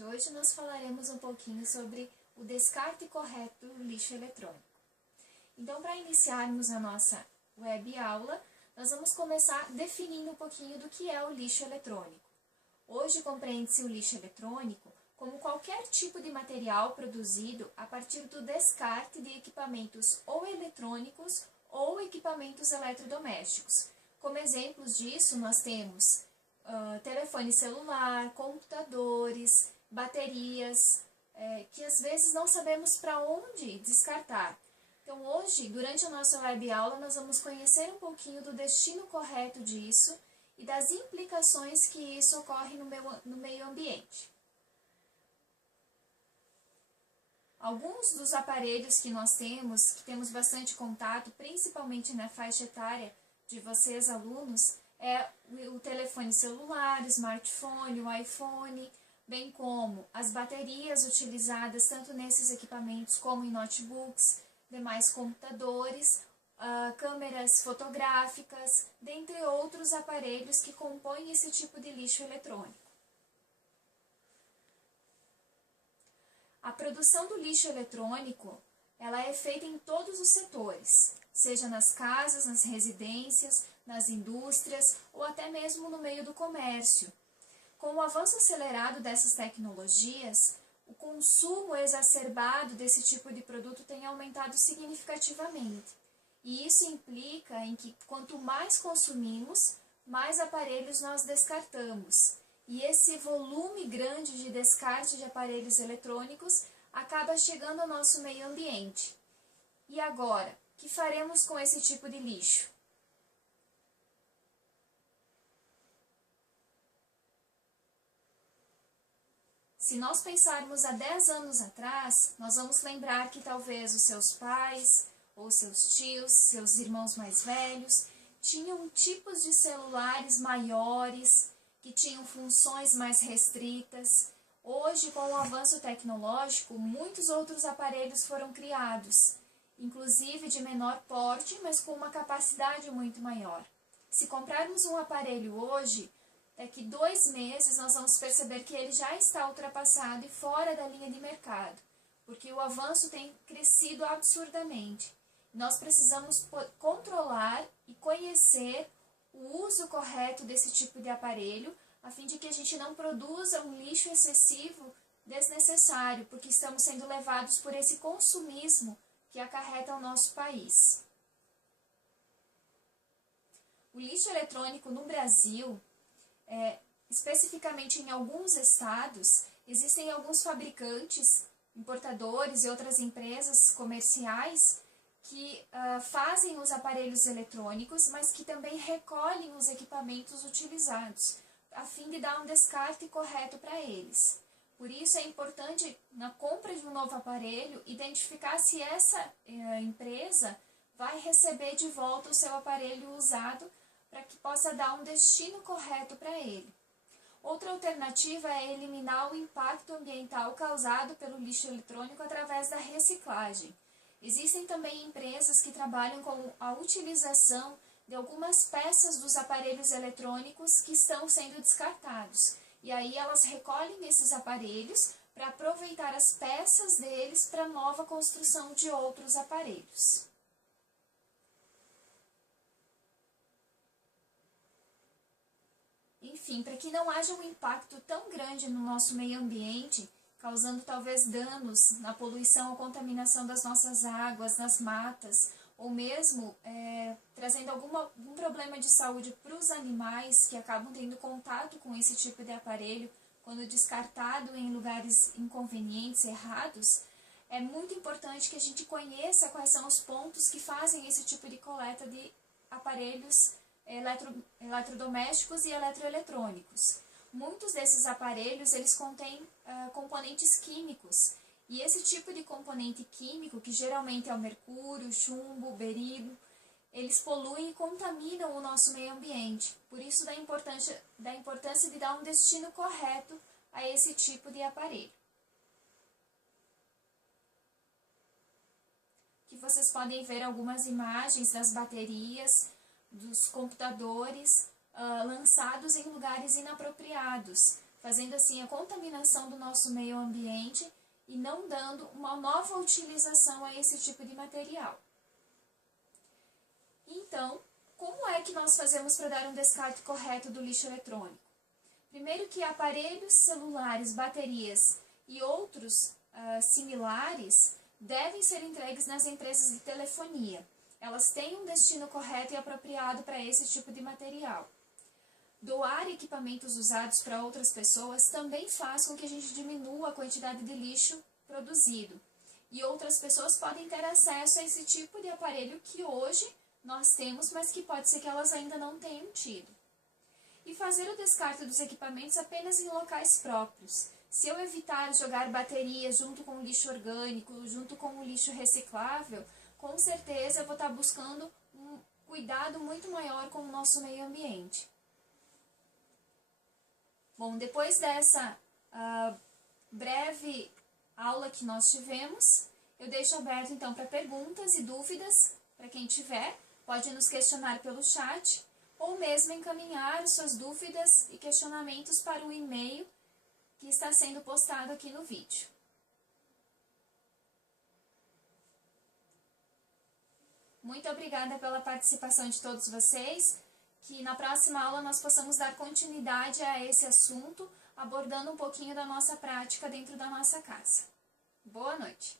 gente! Hoje nós falaremos um pouquinho sobre o descarte correto do lixo eletrônico. Então, para iniciarmos a nossa web aula, nós vamos começar definindo um pouquinho do que é o lixo eletrônico. Hoje compreende-se o lixo eletrônico como qualquer tipo de material produzido a partir do descarte de equipamentos ou eletrônicos ou equipamentos eletrodomésticos. Como exemplos disso, nós temos telefone celular, computadores, baterias, que às vezes não sabemos para onde descartar. Então hoje, durante a nossa web aula, nós vamos conhecer um pouquinho do destino correto disso e das implicações que isso ocorre no meio ambiente. Alguns dos aparelhos que nós temos, que temos bastante contato, principalmente na faixa etária de vocês, alunos, é o telefone celular, o smartphone, o iPhone, bem como as baterias utilizadas tanto nesses equipamentos como em notebooks, demais computadores, câmeras fotográficas, dentre outros aparelhos que compõem esse tipo de lixo eletrônico. A produção do lixo eletrônico, ela é feita em todos os setores, seja nas casas, nas residências, nas indústrias ou até mesmo no meio do comércio. Com o avanço acelerado dessas tecnologias, o consumo exacerbado desse tipo de produto tem aumentado significativamente. E isso implica em que quanto mais consumimos, mais aparelhos nós descartamos. E esse volume grande de descarte de aparelhos eletrônicos acaba chegando ao nosso meio ambiente. E agora, o que faremos com esse tipo de lixo? Se nós pensarmos há 10 anos atrás, nós vamos lembrar que talvez os seus pais, ou seus tios, seus irmãos mais velhos, tinham tipos de celulares maiores, que tinham funções mais restritas. Hoje, com o avanço tecnológico, muitos outros aparelhos foram criados, inclusive de menor porte, mas com uma capacidade muito maior. Se comprarmos um aparelho hoje, daqui 2 meses nós vamos perceber que ele já está ultrapassado e fora da linha de mercado, porque o avanço tem crescido absurdamente. Nós precisamos controlar e conhecer o uso correto desse tipo de aparelho, a fim de que a gente não produza um lixo excessivo desnecessário, porque estamos sendo levados por esse consumismo que acarreta o nosso país. O lixo eletrônico no Brasil, especificamente em alguns estados, existem alguns fabricantes, importadores e outras empresas comerciais que fazem os aparelhos eletrônicos, mas que também recolhem os equipamentos utilizados, a fim de dar um descarte correto para eles. Por isso é importante, na compra de um novo aparelho, identificar se essa empresa vai receber de volta o seu aparelho usado para que possa dar um destino correto para ele. Outra alternativa é eliminar o impacto ambiental causado pelo lixo eletrônico através da reciclagem. Existem também empresas que trabalham com a utilização de algumas peças dos aparelhos eletrônicos que estão sendo descartados. E aí elas recolhem esses aparelhos para aproveitar as peças deles para nova construção de outros aparelhos. Enfim, para que não haja um impacto tão grande no nosso meio ambiente, causando talvez danos na poluição ou contaminação das nossas águas, nas matas, ou mesmo trazendo algum problema de saúde para os animais que acabam tendo contato com esse tipo de aparelho, quando descartado em lugares inconvenientes, errados, é muito importante que a gente conheça quais são os pontos que fazem esse tipo de coleta de aparelhos eletrodomésticos e eletroeletrônicos. Muitos desses aparelhos, eles contêm componentes químicos, e esse tipo de componente químico, que geralmente é o mercúrio, chumbo, berilo, eles poluem e contaminam o nosso meio ambiente. Por isso da importância de dar um destino correto a esse tipo de aparelho. Aqui vocês podem ver algumas imagens das baterias, dos computadores, lançados em lugares inapropriados. fazendo assim a contaminação do nosso meio ambiente e não dando uma nova utilização a esse tipo de material. Então, como é que nós fazemos para dar um descarte correto do lixo eletrônico? Primeiro que aparelhos celulares, baterias e outros similares devem ser entregues nas empresas de telefonia. Elas têm um destino correto e apropriado para esse tipo de material. Doar equipamentos usados para outras pessoas também faz com que a gente diminua a quantidade de lixo produzido. E outras pessoas podem ter acesso a esse tipo de aparelho que hoje nós temos, mas que pode ser que elas ainda não tenham tido. E fazer o descarte dos equipamentos apenas em locais próprios. Se eu evitar jogar baterias junto com o lixo orgânico, junto com o lixo reciclável, com certeza eu vou estar buscando um cuidado muito maior com o nosso meio ambiente. Bom, depois dessa breve aula que nós tivemos, eu deixo aberto então para perguntas e dúvidas, para quem tiver, pode nos questionar pelo chat, ou mesmo encaminhar suas dúvidas e questionamentos para o e-mail que está sendo postado aqui no vídeo. Muito obrigada pela participação de todos vocês, que na próxima aula nós possamos dar continuidade a esse assunto, abordando um pouquinho da nossa prática dentro da nossa casa. Boa noite!